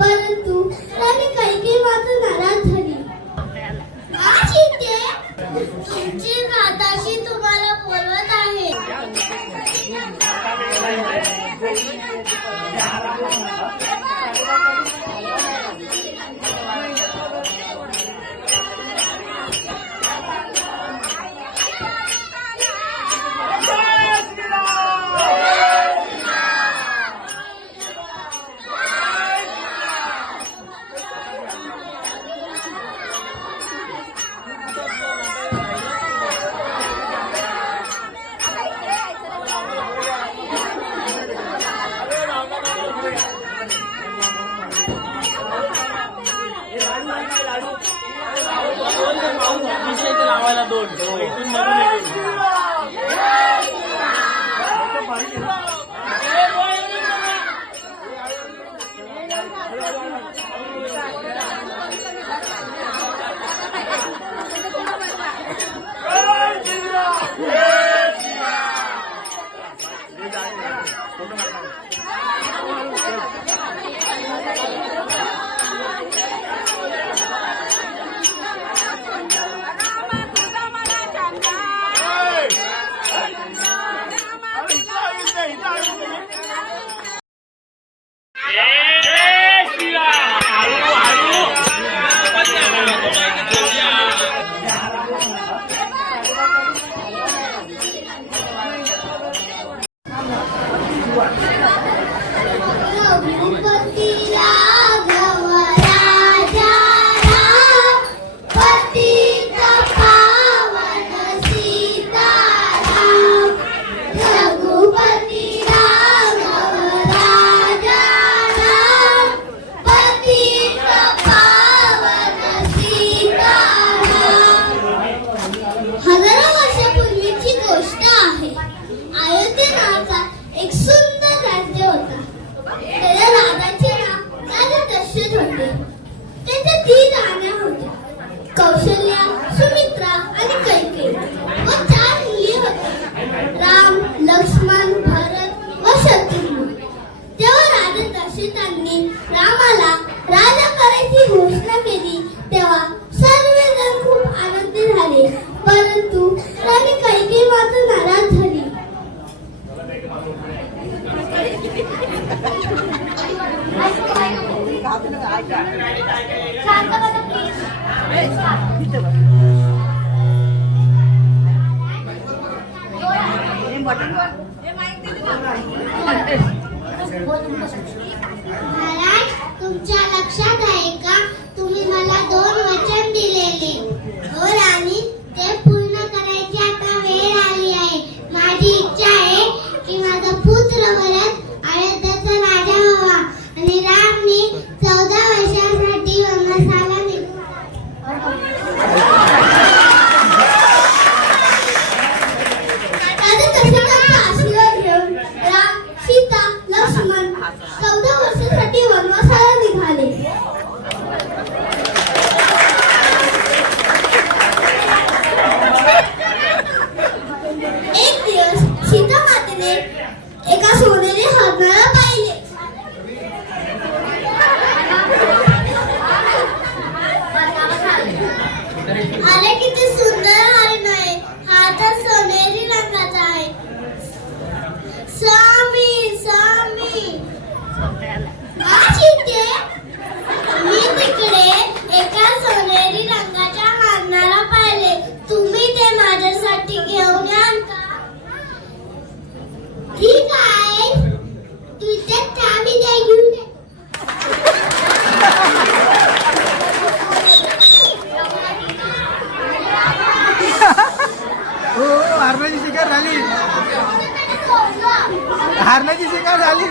परंतु राणी कैके मात्र नाराज झाली. तुमची माताशी तुम्हाला बोलवत आहे. महाराज तुमच्या लक्षात आहे का? तुम्ही मला दोन वचन दिलेले. हो हारण्याची शिकार झाली.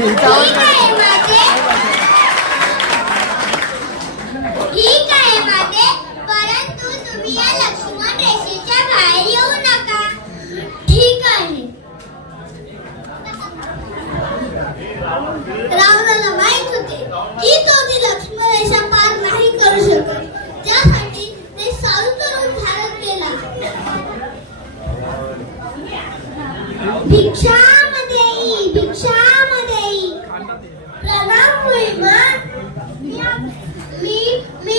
रावणाला माहीत होते की तो ती लक्ष्मण रेषा पार नाही करू शकत त्यासाठी ते सारू करून भिक्षामध्ये प्रणाम होईमा मी मी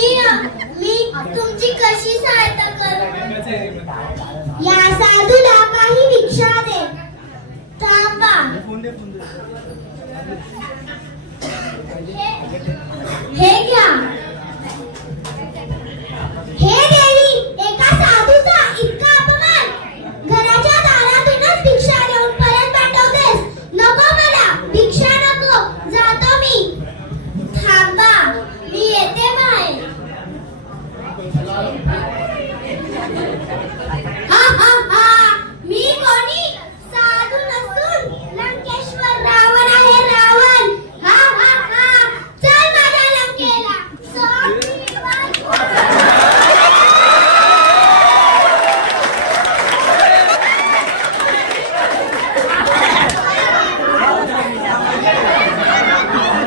मी तुमची कशी सहायता करू? या साधूला काही भिक्षा दे. थांबा हे घ्या हे देवी एका साधूचा इतका अपमान घराच्या दारातूनच भिक्षा देऊन परत पाठवतेस नको मला भिक्षा नको जातो मी थांबा मी येते बाहेर हा हा हा मी कोणी साधू नसून लंकेश्वर रावण आहे रावण हा हा हा चल माझ्या लंकेला सोड मी वाट.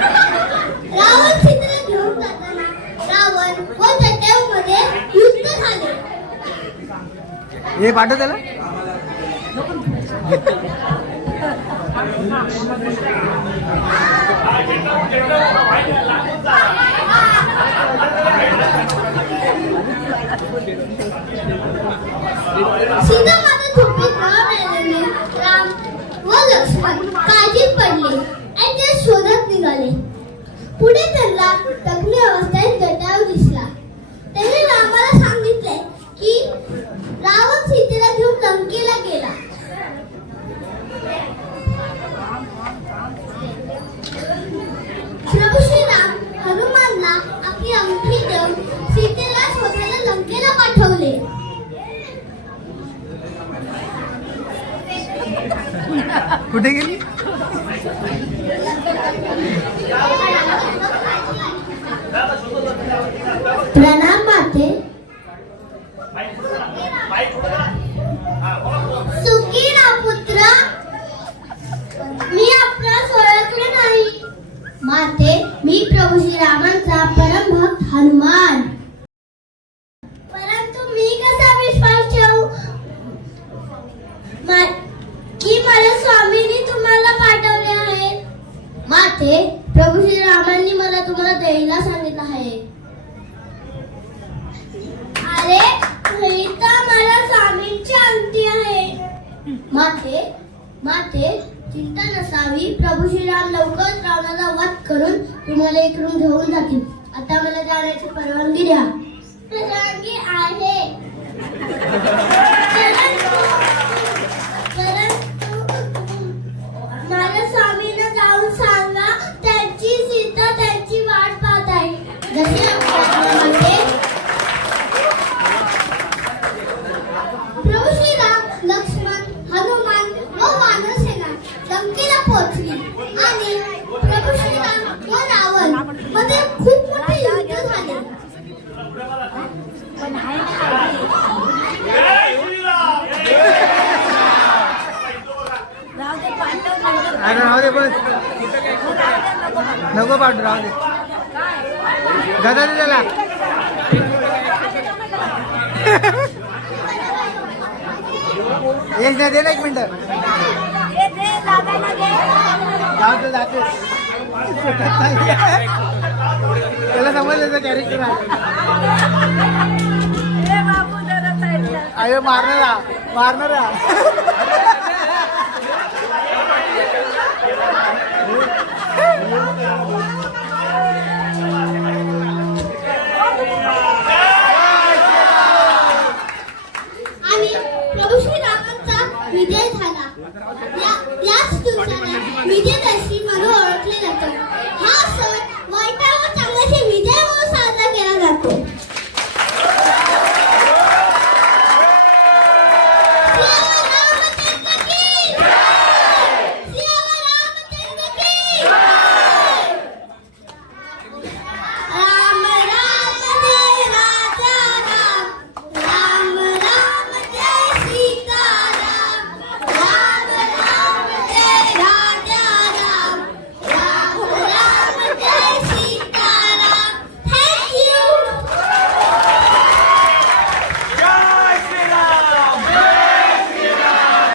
रावण चित्र घेऊन जाताना रावण व जटायूमध्ये युद्ध झाले हे पाठव त्याला सीता कुठे गेली? प्रणाम माते. सुखी ना पुत्र. मी आपणास ओळखले नाही. माते मी प्रभू श्री रामांचा परम भक्त हनुमान. माते प्रभू श्रीरामांनी मला तुम्हाला द्यायला सांगितलं आहे. अरे ही तर मला स्वामींची अंगठी आहे. माते माते चिंता नसावी. प्रभू श्रीराम लवकर रावणाचा वध करून तुम्हाला इकडून घेऊन जातील. आता मला जाण्याची परवानगी द्या. परवानगी आहे. गदा दे त्याला एक दे ना एक मिनिट. जाऊ जाते त्याला समजलं कॅरेक्टर अरे मारणारा मारणारा